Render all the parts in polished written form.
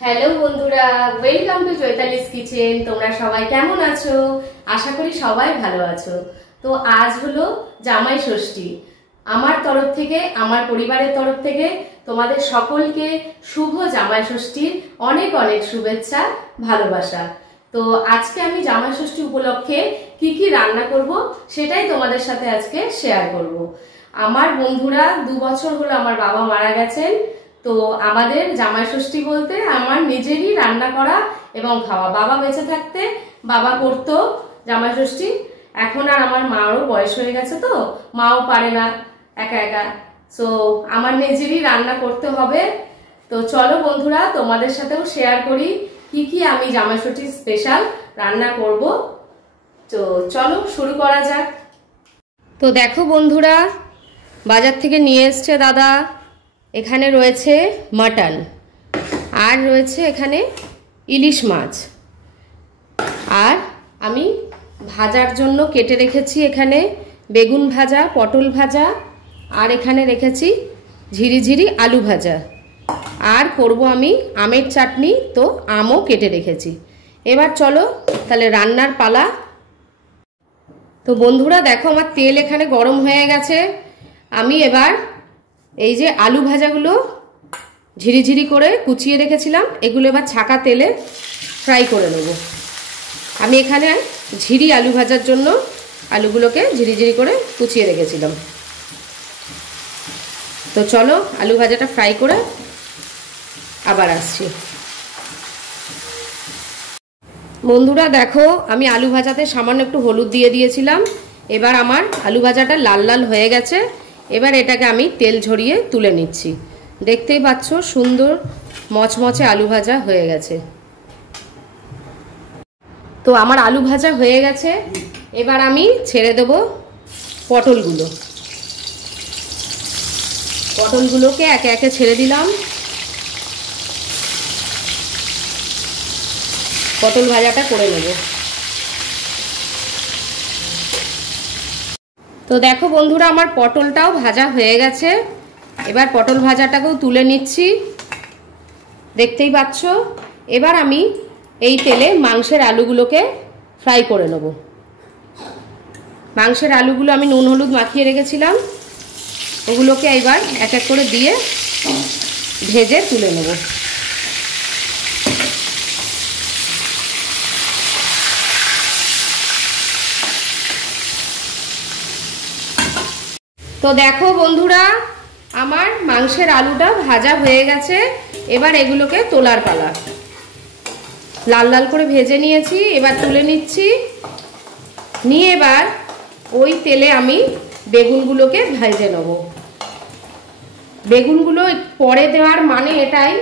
Hello বন্ধুরা, welcome to Chaitali's kitchen. তোমরা সবাই কেমন আছো? আশা করি সবাই ভালো আছো। তো আজ হলো জামাই ষষ্ঠী। আমার তরফ থেকে, আমার পরিবারের তরফ থেকে তোমাদের সকলকে শুভ জামাই ষষ্ঠীর অনেক অনেক শুভেচ্ছা, ভালোবাসা। তো আজকে আমি জামাই ষষ্ঠী উপলক্ষে কি কি রান্না করব সেটাই তোমাদের সাথে আজকে শেয়ার করব। আমার বন্ধুরা 2 বছর হলো আমার বাবা মারা গেছেন। তো আমাদের জামাই ষষ্ঠী বলতে আমার নিজেরই রান্না করা এবং খাওয়া। বাবা বেঁচে থাকতে বাবা করতো জামাই ষষ্ঠী। এখন আর আমার মারও বয়স হয়ে গেছে, তো মাও পারে না একা একা। সো আমার নিজেরই রান্না করতে হবে। তো চলো বন্ধুরা, তোমাদের সাথেও শেয়ার করি কি কি আমি জামাই ষষ্ঠীর স্পেশাল রান্না করব। তো চলো শুরু করা যাক। তো দেখো বন্ধুরা, বাজার থেকে নিয়ে এসছে দাদা। এখানে রয়েছে মাটন, আর রয়েছে এখানে ইলিশ মাছ, আর আমি ভাজার জন্য কেটে রেখেছি এখানে বেগুন ভাজা, পটল ভাজা, আর এখানে রেখেছি ঝিরিঝিরি আলু ভাজা, আর করব আমি আমের চাটনি। তো আমও কেটে রেখেছি। এবার চলো তাহলে রান্নার পালা। তো বন্ধুরা দেখো, আমার তেল এখানে গরম হয়ে গেছে। আমি এবার এই যে আলু ভাজাগুলো ঝিরিঝিরি করে কুচিয়ে রেখেছিলাম, এগুলো এবার ছাকা তেলে ফ্রাই করে নেব। আমি এখানে ঝিরি আলু ভাজার জন্য আলুগুলোকে ঝিরিঝিরি করে কুচিয়ে রেখেছিলাম। তো চলো আলু ভাজাটা ফ্রাই করে আবার আসছি। বন্ধুরা দেখো, আমি আলু ভাজাতে সামান্য একটু হলুদ দিয়ে দিয়েছিলাম। এবার আমার আলু ভাজাটা লাল লাল হয়ে গেছে। এবার এটাকে আমি তেল ঝরিয়ে তুলে নিচ্ছি। দেখতেই পাচ্ছ সুন্দর মচমচে আলু ভাজা হয়ে গেছে। তো আমার আলু ভাজা হয়ে গেছে। এবার আমি ছেড়ে দেব পটলগুলোকে একে একে ছেড়ে দিলাম। পটল ভাজাটা করে নেব। তো দেখো বন্ধুরা, আমার পটলটাও ভাজা হয়ে গেছে। এবার পটল ভাজাটাকেও তুলে নিচ্ছি, দেখতেই পাচ্ছ। এবার আমি এই তেলে মাংসের আলুগুলোকে ফ্রাই করে নেব। মাংসের আলুগুলো আমি নুন হলুদ মাখিয়ে রেখেছিলাম, ওগুলোকে এবার এক এক করে দিয়ে ভেজে তুলে নেব। তো দেখো বন্ধুরা, আমার মাংসের আলুটা ভাজা হয়ে গেছে। এবার এগুলোকে তোলার পালা। লাল লাল করে ভেজে নিয়েছি, এবার তুলে নিচ্ছি। নিয়ে এবার ওই তেলে আমি বেগুনগুলোকে ভেজে নেব। বেগুনগুলো পরে দেওয়ার মানে এটাই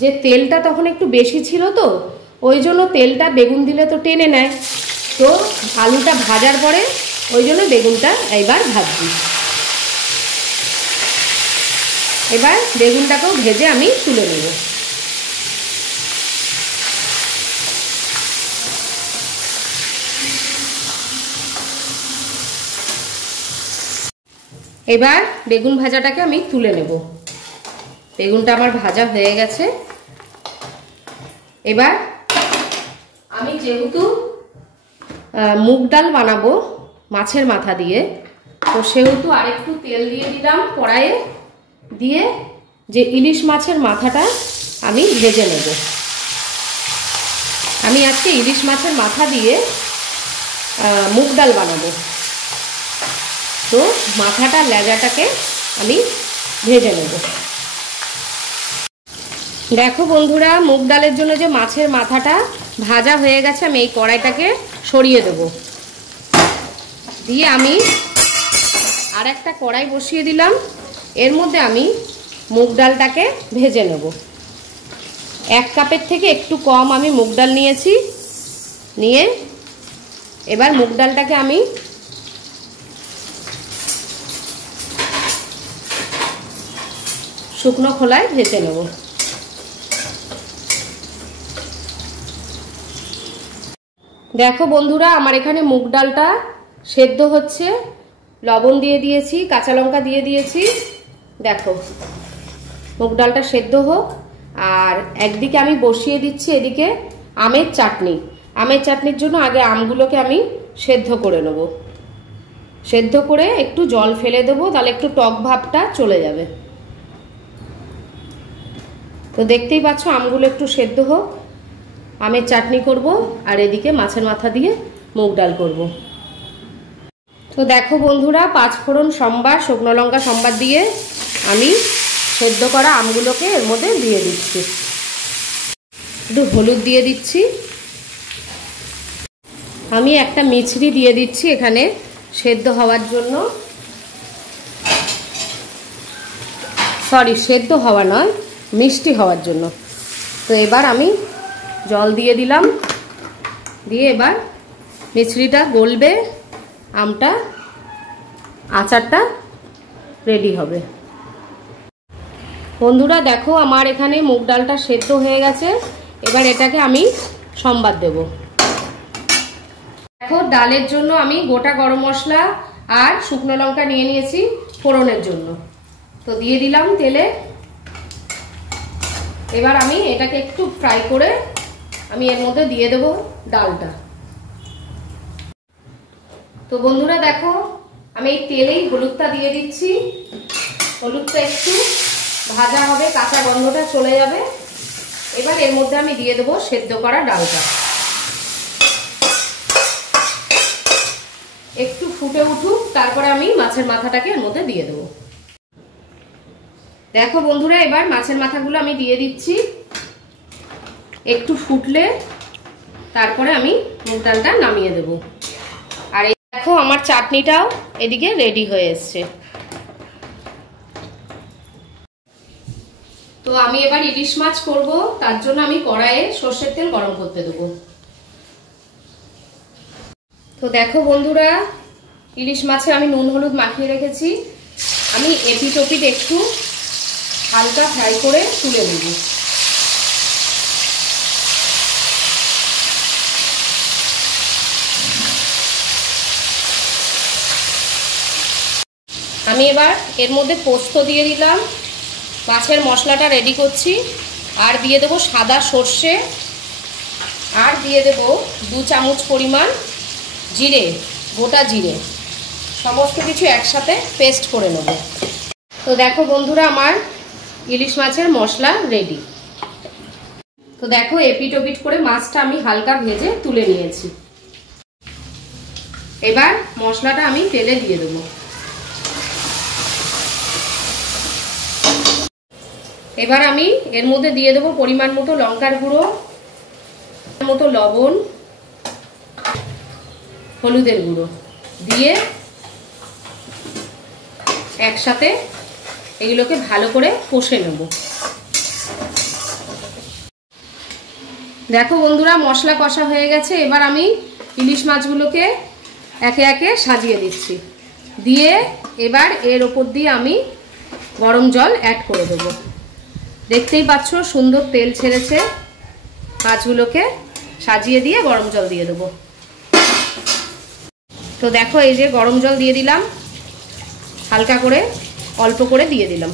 যে তেলটা তখন একটু বেশি ছিল, তো ওই জন্য তেলটা বেগুন দিলে তো টেনে নেয়। তো আলুটা ভাজার পরে ওই জন্য বেগুনটা এইবার ভাজছি। এবার বেগুনটাকেও ভেজে আমি তুলে নেব। এবার বেগুন ভাজাটাকে আমি তুলে নেব। বেগুনটা আমার ভাজা হয়ে গেছে। এবার আমি যেহেতু মুগ ডাল বানাবো মাছের মাথা দিয়ে, তো সেহেতু আরেকটু তেল দিয়ে দিলাম কড়াইয়ে। দিয়ে যে ইলিশ মাছের মাথাটা আমি ভেজে নেব। আমি আজকে ইলিশ মাছের মাথা দিয়ে মুগ ডাল বানাবো। তো মাথাটা লেজাটাকে আমি ভেজে নেব। দেখো বন্ধুরা, মুগ ডালের জন্য যে মাছের মাথাটা ভাজা হয়ে গেছে, আমি এই কড়াইটাকে সরিয়ে দেব। দিয়ে আমি আর একটা কড়াই বসিয়ে দিলাম। এর মধ্যে আমি মুগ ডালটাকে ভেজে নেব। 1 কাপের থেকে একটু কম আমি মুগ ডাল নিয়েছি। নিয়ে এবার মুগ ডালটাকে আমি শুকনো খোলায় ভেজে নেব। দেখো বন্ধুরা, আমার এখানে মুগ ডালটা সেদ্ধ হচ্ছে। লবণ দিয়ে দিয়েছি, কাঁচা লঙ্কা দিয়ে দিয়েছি। দেখো মুগ ডালটা সেদ্ধ হোক, আর একদিকে আমি বসিয়ে দিচ্ছি এদিকে আমের চাটনি। আমের চাটনির জন্য আগে আমগুলোকে আমি সেদ্ধ করে নেব। সেদ্ধ করে একটু জল ফেলে দেবো, তাহলে একটু টক ভাবটা চলে যাবে। তো দেখতেই পাচ্ছ আমগুলো একটু সেদ্ধ হোক, আমের চাটনি করব আর এদিকে মাছের মাথা দিয়ে মুগ ডাল করব। তো দেখো বন্ধুরা, 5 ফোড়ন সম্বার, শুকনো লঙ্কা সম্বার দিয়ে আমি সেদ্ধ করা আমগুলোকে এর মধ্যে দিয়ে দিচ্ছি। একটু হলুদ দিয়ে দিচ্ছি। আমি একটা মিছরি দিয়ে দিচ্ছি এখানে সেদ্ধ হওয়ার জন্য, সরি সেদ্ধ হওয়া নয়, মিষ্টি হওয়ার জন্য। তো এবার আমি জল দিয়ে দিলাম, দিয়ে এবার মিছরিটা গলবে, আমটা আচারটা রেডি হবে। বন্ধুরা দেখো আমার এখানে মুগ ডালটা সেদ্ধ হয়ে গেছে। এবার এটাকে আমি সম্বাদ দেব। দেখো ডালের জন্য আমি গোটা গরম মশলা আর শুকনো লঙ্কা নিয়ে নিয়েছি ফোড়নের জন্য। তো দিয়ে দিলাম তেলে। এবার আমি এটাকে একটু ফ্রাই করে আমি এর মধ্যে দিয়ে দেব ডালটা। তো বন্ধুরা দেখো আমি এই তেলেই হলুদটা দিয়ে দিচ্ছি। হলুদটা একটু ভাজা হবে, কাঁচা গন্ধটা চলে যাবে। এবার এর মধ্যে আমি দিয়ে দেবো সেদ্ধ করা ডালটা। একটু ফুটে উঠুক, তারপরে আমি মাছের মাথাটাকে এর মধ্যে দিয়ে দেবো। দেখো বন্ধুরা এবার মাছের মাথাগুলো আমি দিয়ে দিচ্ছি। একটু ফুটলে তারপরে আমি মুগ ডালটা নামিয়ে দেব। আর এই দেখো আমার চাটনিটাও এদিকে রেডি হয়ে এসছে। তো আমি এবার ইলিশ মাছ করব, তার জন্য আমি কড়াইয়ে সর্ষের তেল গরম করতে দেবো। তো দেখো বন্ধুরা ইলিশ মাছে আমি নুন হলুদ মাখিয়ে রেখেছি। আমি এপিট ওপিট একটু হালকা ফ্রাই করে তুলে নেব। আমি এবার এর মধ্যে পোস্ত দিয়ে দিলাম, মাছের মশলাটা রেডি করছি। আর দিয়ে দেবো সাদা সর্ষে, আর দিয়ে দেব 2 চামচ পরিমাণ জিরে, গোটা জিরে। সমস্ত কিছু একসাথে পেস্ট করে নেব। তো দেখো বন্ধুরা আমার ইলিশ মাছের মশলা রেডি। তো দেখো এপিট ওপিট করে মাছটা আমি হালকা ভেজে তুলে নিয়েছি। এবার মশলাটা আমি তেলে দিয়ে দেবো। এবার আমি এর মধ্যে দিয়ে দেবো পরিমাণ মতো লঙ্কার গুঁড়ো, মতো লবণ, হলুদের গুঁড়ো দিয়ে একসাথে এগুলোকে ভালো করে কষে নেব। দেখো বন্ধুরা মশলা কষা হয়ে গেছে। এবার আমি ইলিশ মাছগুলোকে একে একে সাজিয়ে দিচ্ছি। দিয়ে এবার এর ওপর দিয়ে আমি গরম জল অ্যাড করে দেবো। দেখতেই পাচ্ছ সুন্দর তেল ছেড়েছে। মাছগুলোকে সাজিয়ে দিয়ে গরম জল দিয়ে দেবো। তো দেখো এই যে গরম জল দিয়ে দিলাম, হালকা করে অল্প করে দিয়ে দিলাম।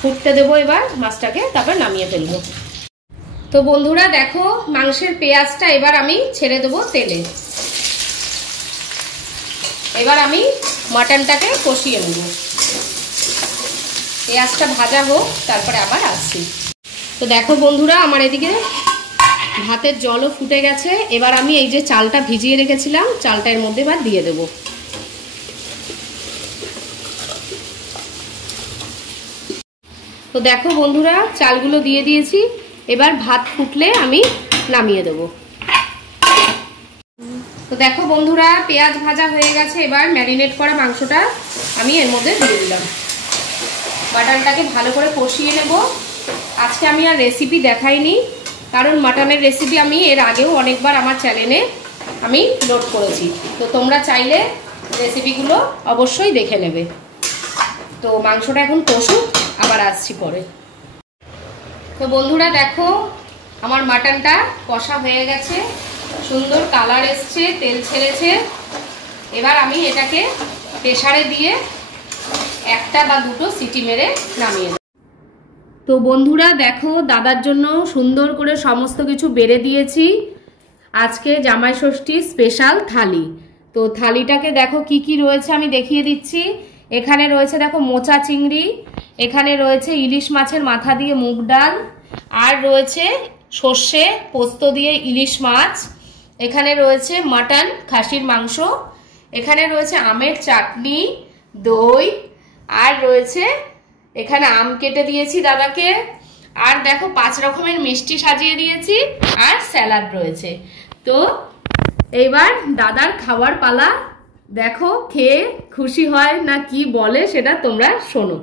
ফুটতে দেবো এবার মাছটাকে, তারপর নামিয়ে ফেলবো। তো বন্ধুরা দেখো মাংসের পেঁয়াজটা এবার আমি ছেড়ে দেবো তেলে। এবার আমি মাটনটাকে কষিয়ে নেব। পেঁয়াজটা ভাজা হোক, তারপরে আবার আসছি। তো দেখো বন্ধুরা আমার এদিকে ভাতের জলও ফুটে গেছে। এবার আমি এই যে চালটা ভিজিয়ে রেখেছিলাম, চালটা এর মধ্যে এবার দিয়ে দেবো। তো দেখো বন্ধুরা চালগুলো দিয়ে দিয়েছি। এবার ভাত ফুটলে আমি নামিয়ে দেবো। তো দেখো বন্ধুরা পেঁয়াজ ভাজা হয়ে গেছে। এবার ম্যারিনেট করা মাংসটা আমি এর মধ্যে দিয়ে দিলাম। মাটনটাকে ভালো করে কষিয়ে নেব। আজকে আমি আর রেসিপি দেখাইনি, কারণ মাটনের রেসিপি আমি এর আগেও অনেকবার আমার চ্যানেলে আমি লোড করেছি। তো তোমরা চাইলে রেসিপিগুলো অবশ্যই দেখে নেবে। তো মাংসটা এখন কষুক, আবার আসছি পরে। তো বন্ধুরা দেখো আমার মাটনটা কষা হয়ে গেছে, সুন্দর কালার এসছে, তেল ছেড়েছে। এবার আমি এটাকে প্রেসারে দিয়ে 1 বা 2 সিটি মেরে নামিয়ে দেব। তো বন্ধুরা দেখো, দাদার জন্য সুন্দর করে সমস্ত কিছু বেড়ে দিয়েছি। আজকে জামাই ষষ্ঠীর স্পেশাল থালি। তো থালিটাকে দেখো কি কি রয়েছে আমি দেখিয়ে দিচ্ছি। এখানে রয়েছে দেখো মোচা চিংড়ি, এখানে রয়েছে ইলিশ মাছের মাথা দিয়ে মুগ ডাল, আর রয়েছে সর্ষে পোস্ত দিয়ে ইলিশ মাছ, এখানে রয়েছে মাটন খাসির মাংস, এখানে রয়েছে আমের চাটনি, দই, আর রয়েছে এখানে আম কেটে দিয়েছি দাদাকে, আর দেখো 5 রকমের মিষ্টি সাজিয়ে দিয়েছি, আর স্যালাড রয়েছে। তো এইবার দাদার খাওয়ার পালা। দেখো খেয়ে খুশি হয় না কি বলে সেটা তোমরা শোনো।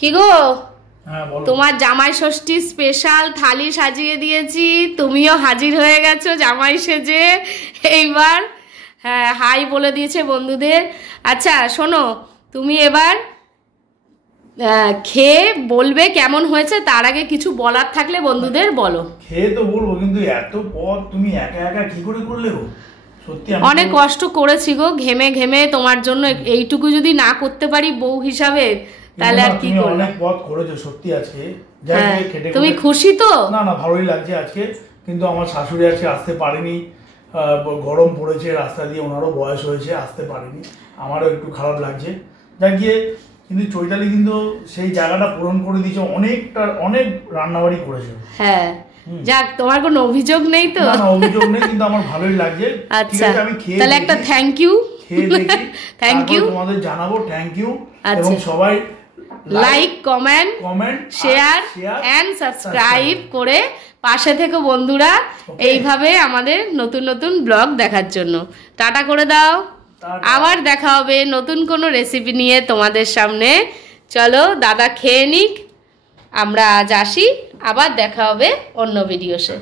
কি গো, তোমার জামাই ষষ্ঠী স্পেশাল থালি সাজিয়ে দিয়েছি, তুমিও হাজির হয়ে গেছো জামাই সেজে। এইবার হ্যাঁ হাই বলে দিয়েছে বন্ধুদের। আচ্ছা শোনো, তুমি এবার খেয়ে বলবে কেমন হয়েছে। তার আগে কিছু বলার থাকলে বন্ধুদের বলো। খেয়ে তো বলবো, কিন্তু এত পদ তুমি একা একা কি করে করলে গো? সত্যি অনেক কষ্ট করেছি গো, ঘেমে ঘেমে তোমার জন্য। এইটুকু যদি না করতে পারি বউ হিসাবে, তাহলে আর কি করব। অনেক পদ করেছো সত্যি আজকে। তুমি খুশি তো? না না, ভালোই লাগছে আজকে। কিন্তু আমার শাশুড়ি আজকে আসতে পারেনি, গরম পড়েছে রাস্তা দিয়ে, ওনারও বয়স হয়েছে, আসতে পারেনি। আমারও একটু খারাপ লাগছে। যাক গিয়ে, কিন্তু চৈতালি কিন্তু সেই জায়গাটা পূরণ করে দিয়েছে, অনেক রান্নাবাড়ি করেছে। হ্যাঁ যাক, তোমার কোনো অভিযোগ নেই তো? না অভিযোগ নেই, কিন্তু আমার ভালোই লাগছে। আচ্ছা আমি খেয়ে তাহলে একটা থ্যাংক ইউ, খেয়ে দেখি, থ্যাংক ইউ তোমাদের জানাবো। Thank you. এবং সবাই like comment share and subscribe করে পাশে থেকে বন্ধুরা, এইভাবে আমাদের নতুন নতুন ব্লগ দেখার জন্য। টাটা করে দাও। আবার দেখা হবে নতুন কোনো রেসিপি নিয়ে তোমাদের সামনে। চলো দাদা খেয়ে নিক, আমরা আজ আসি, আবার দেখা হবে অন্য ভিডিওতে।